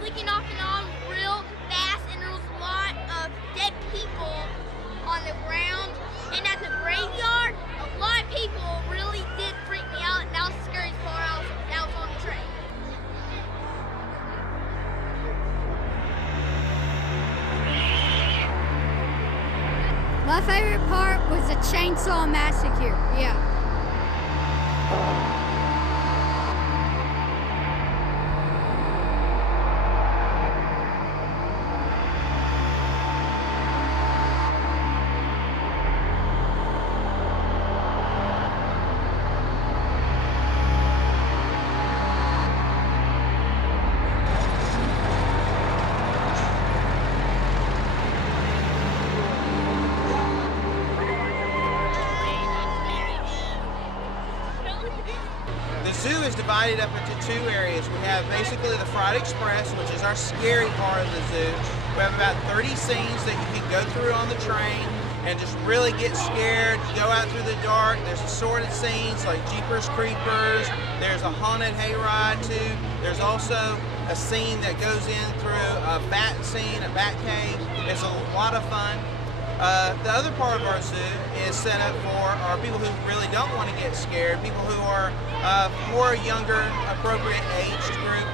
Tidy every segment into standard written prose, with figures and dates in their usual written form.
flicking off and on real fast, and there was a lot of dead people on the ground. And at the graveyard, a lot of people really did freak me out, and that was the scariest part. That was on the train. My favorite part was the chainsaw massacre. Yeah. The zoo is divided up into two areas. We have basically the Fright Express, which is our scary part of the zoo. We have about 30 scenes that you can go through on the train and just really get scared, go out through the dark. There's assorted scenes like Jeepers Creepers. There's a haunted hayride too. There's also a scene that goes in through a bat scene, a bat cave. It's a lot of fun. The other part of our zoo is set up for our people who really don't want to get scared, people who are more younger, appropriate aged group.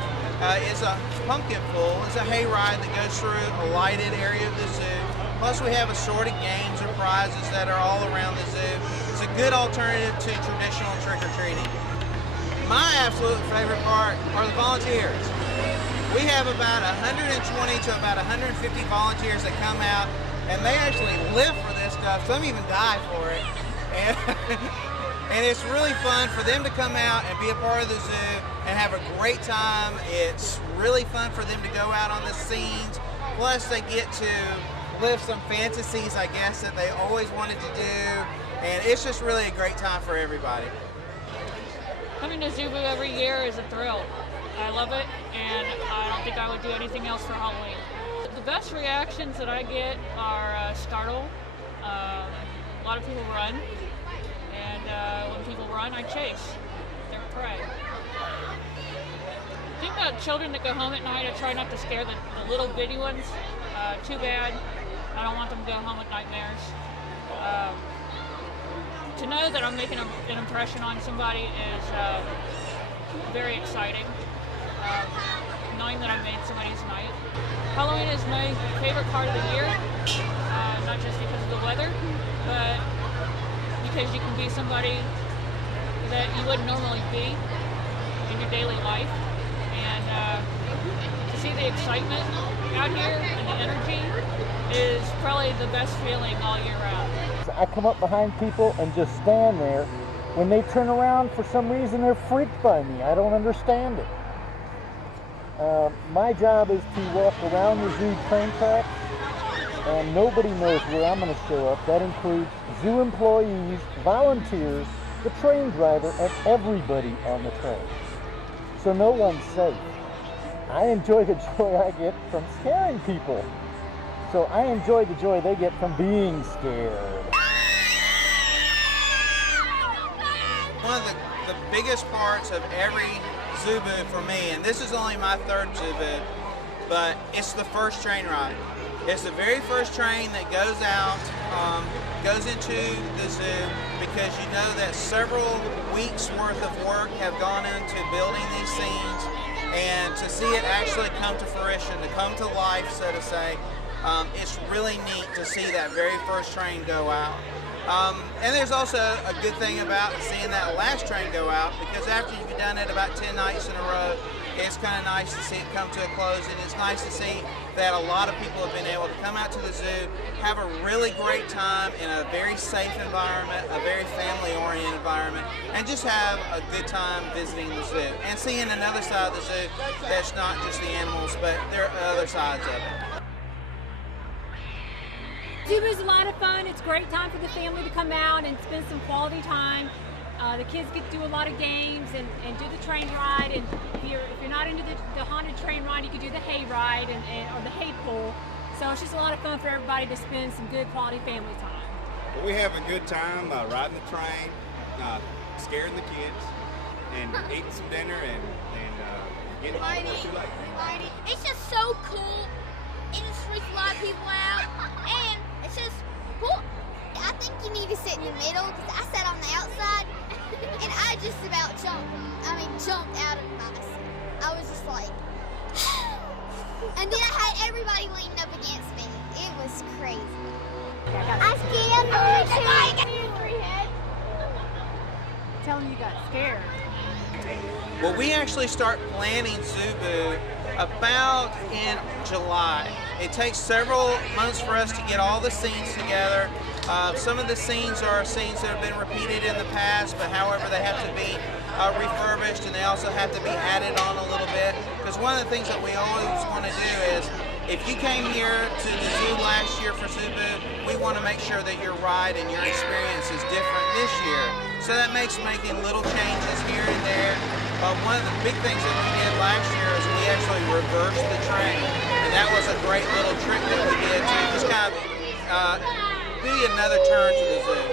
It's a pumpkin pull. It's a hayride that goes through a lighted area of the zoo. Plus we have assorted games or prizes that are all around the zoo. It's a good alternative to traditional trick-or-treating. My absolute favorite part are the volunteers. We have about 120 to about 150 volunteers that come out, and they actually live for this stuff. Some even die for it. And it's really fun for them to come out and be a part of the zoo and have a great time. It's really fun for them to go out on the scenes. Plus they get to live some fantasies, I guess, that they always wanted to do. And it's just really a great time for everybody. Coming to zooboo every year is a thrill. I love it, and I don't think I would do anything else for Halloween. The best reactions that I get are startle. A lot of people run, and when people run, I chase their prey. The thing about children that go home at night, I try not to scare the little bitty ones. Too bad. I don't want them to go home with nightmares. To know that I'm making an impression on somebody is very exciting. Knowing that I made somebody's night. Halloween is my favorite part of the year, not just because of the weather, but because you can be somebody that you wouldn't normally be in your daily life. And to see the excitement out here and the energy is probably the best feeling all year round. I come up behind people and just stand there. When they turn around, for some reason, they're freaked by me. I don't understand it. My job is to walk around the zoo train tracks, and nobody knows where I'm going to show up. That includes zoo employees, volunteers, the train driver, and everybody on the train. So no one's safe. I enjoy the joy I get from scaring people. So I enjoy the joy they get from being scared. One of the biggest parts of every zooboo for me, and this is only my third zooboo, but it's the first train ride. It's the very first train that goes out, goes into the zoo, because you know that several weeks worth of work have gone into building these scenes, and to see it actually come to fruition, to come to life, so to say, it's really neat to see that very first train go out. And there's also a good thing about seeing that last train go out, because after you've done it about 10 nights in a row, it's kind of nice to see it come to a close, and it's nice to see that a lot of people have been able to come out to the zoo, have a really great time in a very safe environment, a very family-oriented environment, and just have a good time visiting the zoo and seeing another side of the zoo that's not just the animals, but there are other sides of it. Zooboo's a lot of fun. It's a great time for the family to come out and spend some quality time. The kids get to do a lot of games and do the train ride. And if you're not into the haunted train ride, you can do the hay ride or the hay pull. So it's just a lot of fun for everybody to spend some good quality family time. We have a good time riding the train, scaring the kids, and eating some dinner and It's just so cool. It just freaks a lot of people out, and it's just cool. I think you need to sit in the middle because I sat on the outside and I just about jumped out of my seat. I was just like, and then I had everybody leaning up against me. It was crazy. I scared her. Tell them you got scared. Well, we actually start planning zooboo about in July. It takes several months for us to get all the scenes together. Some of the scenes are scenes that have been repeated in the past, but however they have to be refurbished, and they also have to be added on a little bit. Because one of the things that we always want to do is, if you came here to the zoo last year for zooboo, we want to make sure that your ride and your experience is different this year. So that makes making little changes here and there. One of the big things that we did last year is we actually reversed the train, and that was a great little trick that we did to just kind of be another turn to the zoo.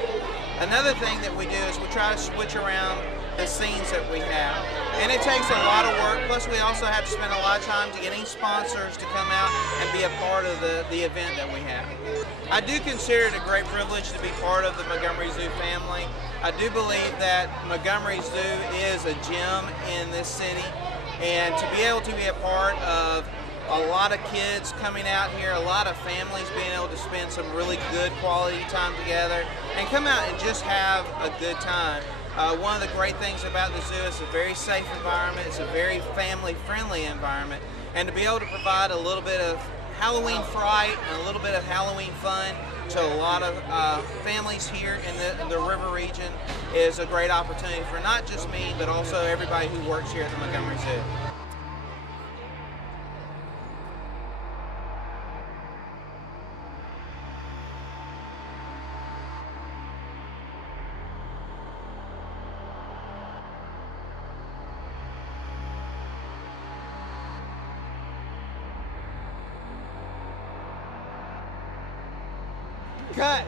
Another thing that we do is we try to switch around the scenes that we have, and it takes a lot of work. Plus, we also have to spend a lot of time to getting sponsors to come out and be a part of the event that we have. I do consider it a great privilege to be part of the Montgomery Zoo family. I do believe that Montgomery Zoo is a gem in this city, and to be able to be a part of a lot of kids coming out here, a lot of families being able to spend some really good quality time together and come out and just have a good time. One of the great things about the zoo is a very safe environment. It's a very family-friendly environment, and to be able to provide a little bit of Halloween fright and a little bit of Halloween fun to a lot of families here in the river region is a great opportunity for not just me, but also everybody who works here at the Montgomery Zoo. Cut!